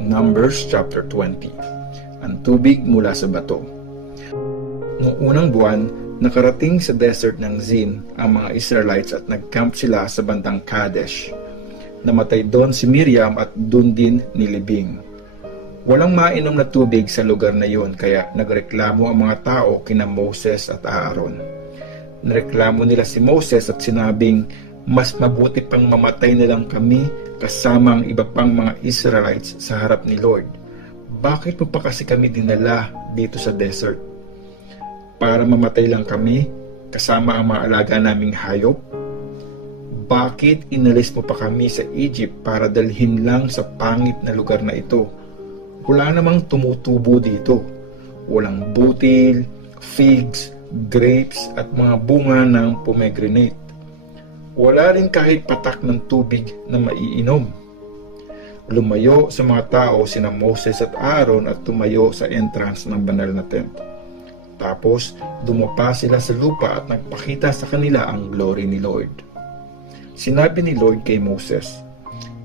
Numbers chapter 20. Ang tubig mula sa bato. Noong unang buwan, nakarating sa desert ng Zin ang mga Israelites at nag-camp sila sa bandang Kadesh. Namatay doon si Miriam at doon din nilibing. Walang mainom na tubig sa lugar na yon, kaya nagreklamo ang mga tao kina Moses at Aaron. Nareklamo nila si Moses at sinabing, mas mabuti pang mamatay na lang kami kasama ang iba pang mga Israelites sa harap ni Lord. Bakit mo pa kasi kami dinala dito sa desert? Para mamatay lang kami kasama ang mga alaga naming hayop? Bakit inalis mo pa kami sa Egypt para dalhin lang sa pangit na lugar na ito? Wala namang tumutubo dito. Walang butil, figs, grapes at mga bunga ng pomegranate. Wala rin kahit patak ng tubig na maiinom. Lumayo sa mga tao sina Moses at Aaron at tumayo sa entrance ng banal na tent. Tapos dumapa sila sa lupa at nagpakita sa kanila ang glory ni Lord. Sinabi ni Lord kay Moses,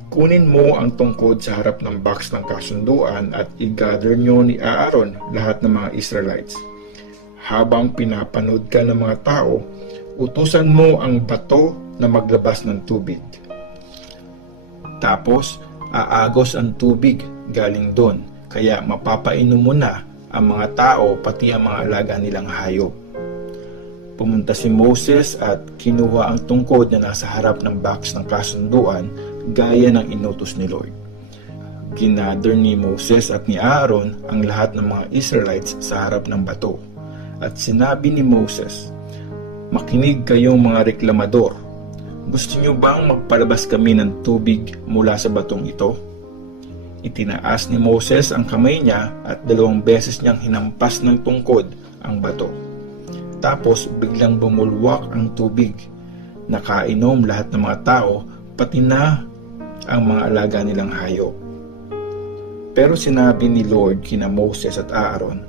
kunin mo ang tungkod sa harap ng box ng kasunduan at i-gather nyo ni Aaron lahat ng mga Israelites. Habang pinapanood ka ng mga tao, utusan mo ang bato na maglabas ng tubig. Tapos, aagos ang tubig galing doon, kaya mapapainom mo na ang mga tao pati ang mga alaga nilang hayop. Pumunta si Moses at kinuha ang tungkod na nasa harap ng box ng kasunduan gaya ng inutos ni Lord. Ginather ni Moses at ni Aaron ang lahat ng mga Israelites sa harap ng bato. At sinabi ni Moses, makinig kayong mga reklamador. Gusto niyo bang magpalabas kami ng tubig mula sa batong ito? Itinaas ni Moses ang kamay niya at 2 beses niyang hinampas ng tungkod ang bato. Tapos biglang bumulwak ang tubig. Nakainom lahat ng mga tao, pati na ang mga alaga nilang hayop. Pero sinabi ni Lord kina Moses at Aaron,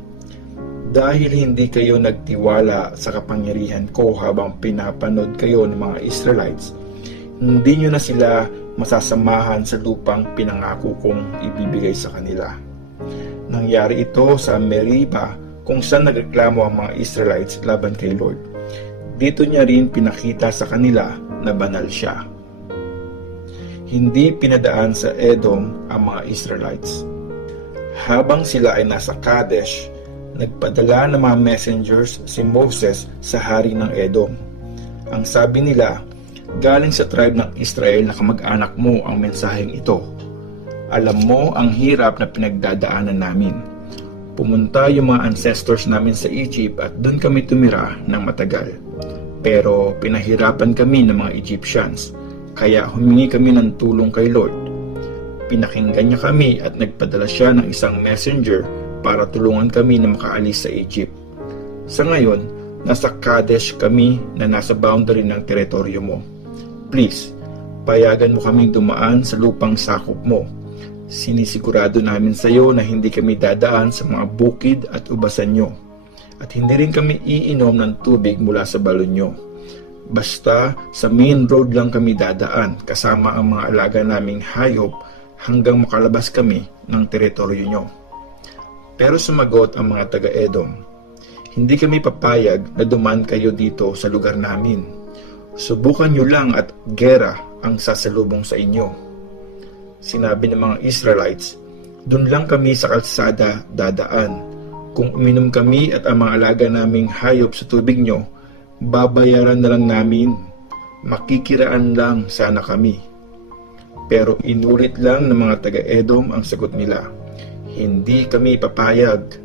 dahil hindi kayo nagtiwala sa kapangyarihan ko habang pinapanood kayo ng mga Israelites, hindi nyo na sila masasamahan sa lupang pinangako kong ibibigay sa kanila. Nangyari ito sa Meriba kung saan nagreklamo ang mga Israelites laban kay Lord. Dito niya rin pinakita sa kanila na banal siya. Hindi pinadaan sa Edom ang mga Israelites. Habang sila ay nasa Kadesh, nagpadala ng mga messengers si Moses sa hari ng Edom. Ang sabi nila, galing sa tribe ng Israel na kamag-anak mo ang mensaheng ito. Alam mo ang hirap na pinagdadaanan namin. Pumunta yung mga ancestors namin sa Egypt at doon kami tumira ng matagal. Pero pinahirapan kami ng mga Egyptians, kaya humingi kami ng tulong kay Lord. Pinakinggan niya kami at nagpadala siya ng isang messenger para tulungan kami na makaalis sa Egypt. Sa ngayon, nasa Kadesh kami na nasa boundary ng teritoryo mo. Please, payagan mo kaming dumaan sa lupang sakop mo. Sinisigurado namin sa iyo na hindi kami dadaan sa mga bukid at ubasan nyo. At hindi rin kami iinom ng tubig mula sa balon nyo. Basta sa main road lang kami dadaan kasama ang mga alaga naming hayop hanggang makalabas kami ng teritoryo nyo. Pero sumagot ang mga taga-Edom, hindi kami papayag na dumaan kayo dito sa lugar namin. Subukan nyo lang at gera ang sasalubong sa inyo. Sinabi ng mga Israelites, dun lang kami sa kalsada dadaan. Kung uminom kami at ang mga alaga naming hayop sa tubig nyo, babayaran na lang namin. Makikiraan lang sana kami. Pero inulit lang ng mga taga-Edom ang sagot nila. Hindi kami papayag.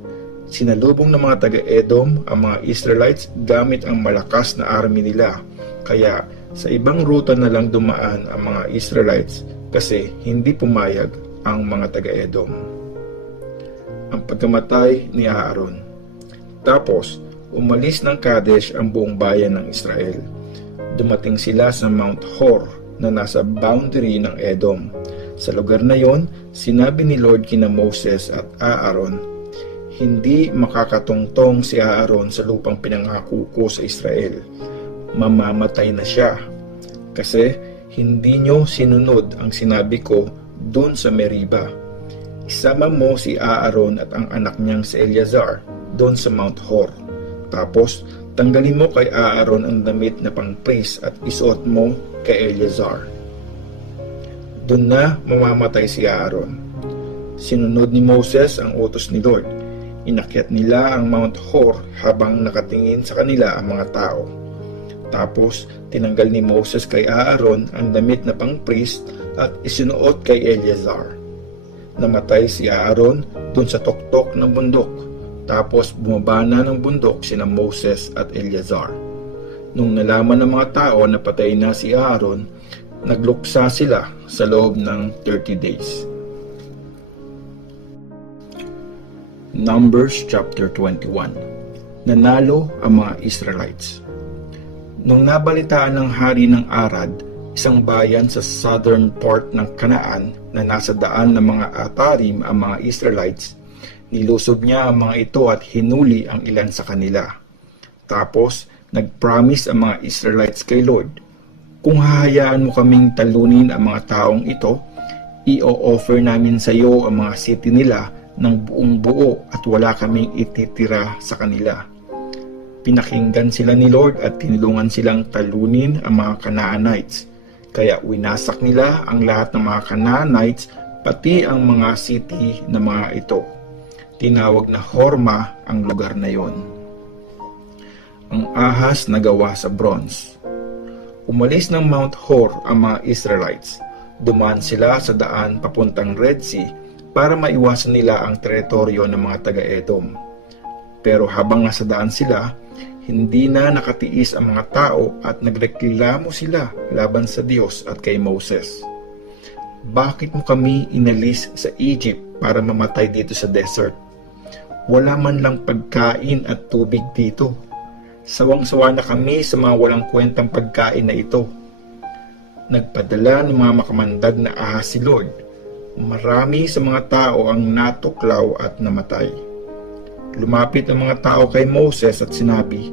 Sinalubong ng mga taga-Edom ang mga Israelites gamit ang malakas na army nila. Kaya sa ibang ruta na lang dumaan ang mga Israelites kasi hindi pumayag ang mga taga-Edom. Ang pagkamatay ni Aaron. Tapos, umalis ng Kadesh ang buong bayan ng Israel. Dumating sila sa Mount Hor na nasa boundary ng Edom. Sa lugar na yon, sinabi ni Lord kina Moses at Aaron, hindi makakatungtong si Aaron sa lupang pinangako ko sa Israel. Mamamatay na siya. Kasi hindi nyo sinunod ang sinabi ko doon sa Meriba. Isama mo si Aaron at ang anak niyang si Eleazar doon sa Mount Hor. Tapos tanggalin mo kay Aaron ang damit na pang-priest at isuot mo kay Eleazar. Doon na mamamatay si Aaron. Sinunod ni Moses ang utos ni Lord. Inakyat nila ang Mount Hor habang nakatingin sa kanila ang mga tao. Tapos tinanggal ni Moses kay Aaron ang damit na pang-priest at isinuot kay Eleazar. Namatay si Aaron doon sa tuktok ng bundok. Tapos bumaba na ng bundok sina Moses at Eleazar. Nung nalaman ng mga tao na patay na si Aaron, nagluksa sila sa loob ng 30 days. Numbers chapter 21. Nanalo ang mga Israelites. Nung nabalitaan ng hari ng Arad, isang bayan sa southern part ng Canaan na nasa daan ng mga Atarim ang mga Israelites, nilusob niya ang mga ito at hinuli ang ilan sa kanila. Tapos, nag-promise ang mga Israelites kay Lord, kung hahayaan mo kaming talunin ang mga taong ito, i-offer namin sa iyo ang mga city nila ng buong buo at wala kaming ititira sa kanila. Pinakinggan sila ni Lord at tinulungan silang talunin ang mga Canaanites. Kaya winasak nila ang lahat ng mga Canaanites pati ang mga city na mga ito. Tinawag na Horma ang lugar na yon. Ang ahas na gawa sa bronze. Umalis ng Mount Hor ang mga Israelites. Dumaan sila sa daan papuntang Red Sea para maiwasan nila ang teritoryo ng mga taga-Edom. Pero habang nasa daan sila, hindi na nakatiis ang mga tao at nagreklamo sila laban sa Diyos at kay Moses. Bakit mo kami inalis sa Egypt para mamatay dito sa desert? Wala man lang pagkain at tubig dito. Sawang-sawa na kami sa mga walang kwentang pagkain na ito. Nagpadala ng mga makamandag na ahas si Lord. Marami sa mga tao ang natuklaw at namatay. Lumapit ang mga tao kay Moses at sinabi,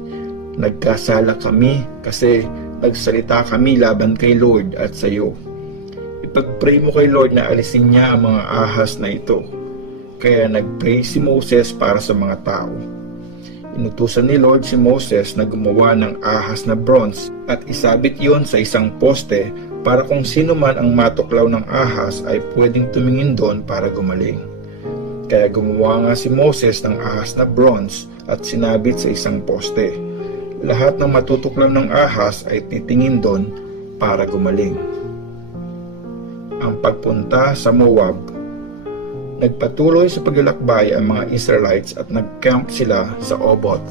nagkasala kami kasi nagsalita kami laban kay Lord at sa iyo. Ipag-pray mo kay Lord na alisin niya ang mga ahas na ito. Kaya nag-pray si Moses para sa mga tao. Inutusan ni Lord si Moses na gumawa ng ahas na bronze at isabit iyon sa isang poste para kung sino man ang matuklaw ng ahas ay pwedeng tumingin doon para gumaling. Kaya gumawa nga si Moses ng ahas na bronze at sinabit sa isang poste. Lahat ng matutuklaw ng ahas ay titingin doon para gumaling. Ang pagpunta sa Moab. Nagpatuloy sa paglalakbay ang mga Israelites at nag-camp sila sa Oboth.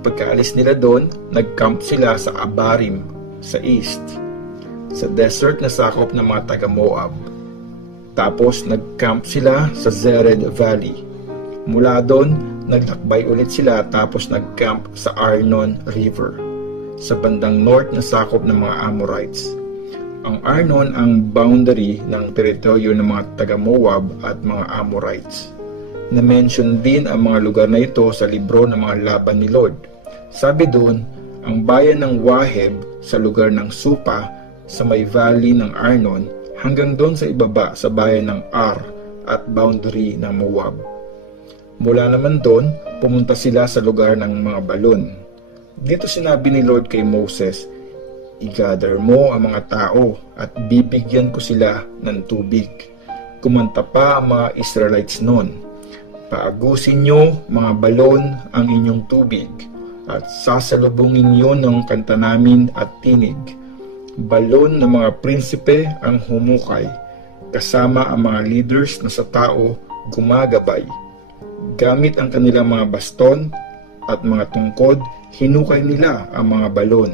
Pagkaalis nila doon, nag-camp sila sa Abarim sa east, sa desert na sakop ng mga taga-Moab. Tapos nag-camp sila sa Zered Valley. Mula doon, naglakbay ulit sila tapos nag-camp sa Arnon River, sa bandang north na sakop ng mga Amorites. Ang Arnon ang boundary ng teritoryo ng mga taga-Moab at mga Amorites. Na-mention din ang mga lugar na ito sa libro ng mga laban ni Lord. Sabi doon, ang bayan ng Waheb sa lugar ng Supa sa may valley ng Arnon hanggang doon sa ibaba sa bayan ng Ar at boundary ng Moab. Mula naman doon, pumunta sila sa lugar ng mga balon. Dito sinabi ni Lord kay Moses, i-gather mo ang mga tao at bibigyan ko sila ng tubig. Kumanta pa ang mga Israelites noon. Paagusin nyo mga balon ang inyong tubig at sasalubungin nyo ng kanta namin at tinig. Balon ng mga prinsipe ang humukay, kasama ang mga leaders na sa tao gumagabay. Gamit ang kanilang mga baston at mga tungkod, hinukay nila ang mga balon.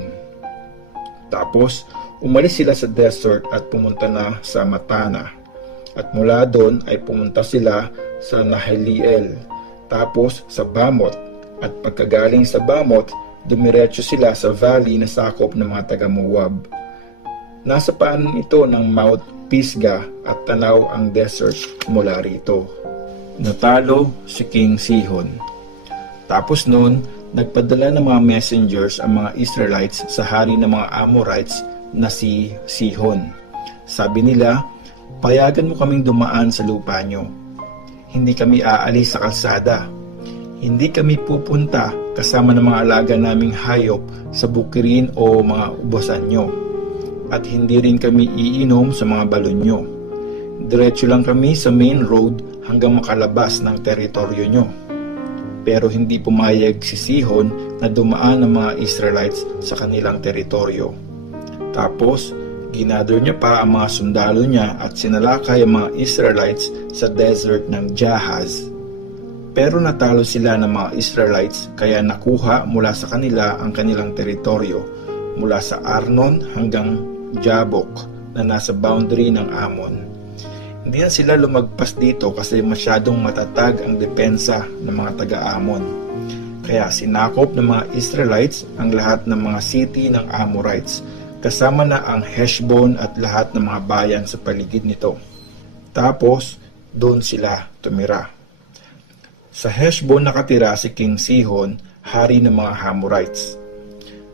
Tapos, umalis sila sa desert at pumunta na sa Matana. At mula doon ay pumunta sila sa Nahaliel, tapos sa Bamot. At pagkagaling sa Bamot, dumiretso sila sa valley na sakop ng mga taga-Moab. Nasa paanan ito ng Mount Pisgah at tanaw ang desert mula rito. Natalo si King Sihon. Tapos noon, nagpadala ng mga messengers ang mga Israelites sa hari ng mga Amorites na si Sihon. Sabi nila, payagan mo kaming dumaan sa lupa nyo. Hindi kami aalis sa kalsada. Hindi kami pupunta kasama ng mga alaga naming hayop sa bukirin o mga ubosan nyo. At hindi rin kami iinom sa mga balon nyo. Diretso lang kami sa main road hanggang makalabas ng teritoryo nyo. Pero hindi pumayag si Sihon na dumaan ng mga Israelites sa kanilang teritoryo. Tapos, ginather niya pa ang mga sundalo niya at sinalakay ang mga Israelites sa desert ng Jahaz. Pero natalo sila ng mga Israelites kaya nakuha mula sa kanila ang kanilang teritoryo mula sa Arnon hanggang Jabok na nasa boundary ng Ammon. Hindi na sila lumagpas dito kasi masyadong matatag ang depensa ng mga taga-Ammon. Kaya sinakop ng mga Israelites ang lahat ng mga city ng Amorites kasama na ang Heshbon at lahat ng mga bayan sa paligid nito. Tapos doon sila tumira. Sa Heshbon nakatira si King Sihon, hari ng mga Amorites.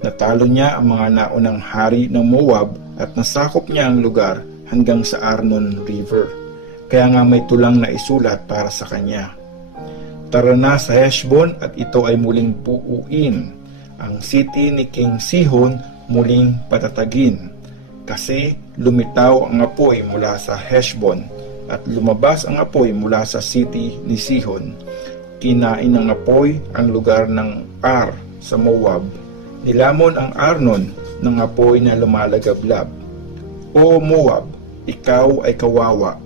Natalo niya ang mga naunang hari ng Moab at nasakop niya ang lugar hanggang sa Arnon River. Kaya nga may tulang na isulat para sa kanya. Tara na sa Heshbon at ito ay muling buuin. Ang city ni King Sihon muling patatagin. Kasi lumitaw ang apoy mula sa Heshbon at lumabas ang apoy mula sa city ni Sihon. Kinain ng apoy ang lugar ng Ar sa Moab. Nilamon ang Arnon ng apoy na lumalagablab. O Moab, ikaw ay kawawa.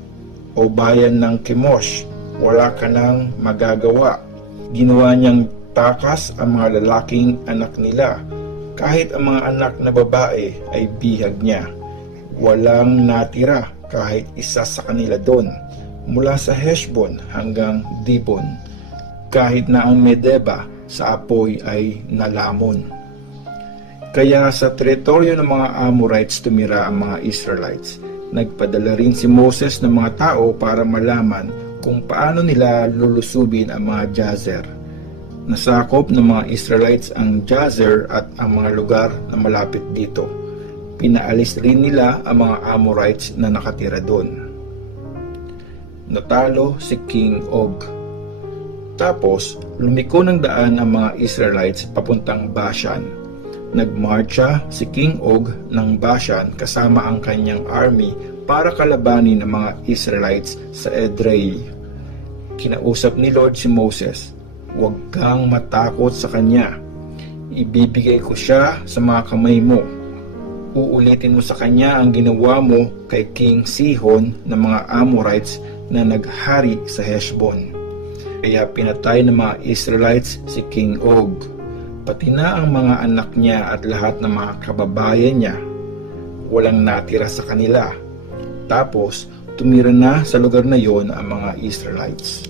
O bayan ng Kemosh, wala ka nang magagawa. Ginawa niyang takas ang mga lalaking anak nila. Kahit ang mga anak na babae ay bihag niya. Walang natira kahit isa sa kanila doon. Mula sa Heshbon hanggang Dibon. Kahit na ang Medeba sa apoy ay nalamon. Kaya sa teritoryo ng mga Amorites tumira ang mga Israelites. Nagpadala rin si Moses ng mga tao para malaman kung paano nila lulusubin ang mga Jazer. Nasakop ng mga Israelites ang Jazer at ang mga lugar na malapit dito. Pinaalis rin nila ang mga Amorites na nakatira doon. Natalo si King Og. Tapos, lumiko ng daan ang mga Israelites papuntang Bashan. Nagmarcha si King Og ng Bashan kasama ang kanyang army para kalabanin ang mga Israelites sa Edrei. Kinausap ni Lord si Moses, "Huwag kang matakot sa kanya. Ibibigay ko siya sa mga kamay mo. Uulitin mo sa kanya ang ginawa mo kay King Sihon ng mga Amorites na naghari sa Heshbon." Kaya pinatay ng mga Israelites si King Og, pati na ang mga anak niya at lahat ng mga kababayan niya. Walang natira sa kanila. Tapos tumira na sa lugar na yon ang mga Israelites.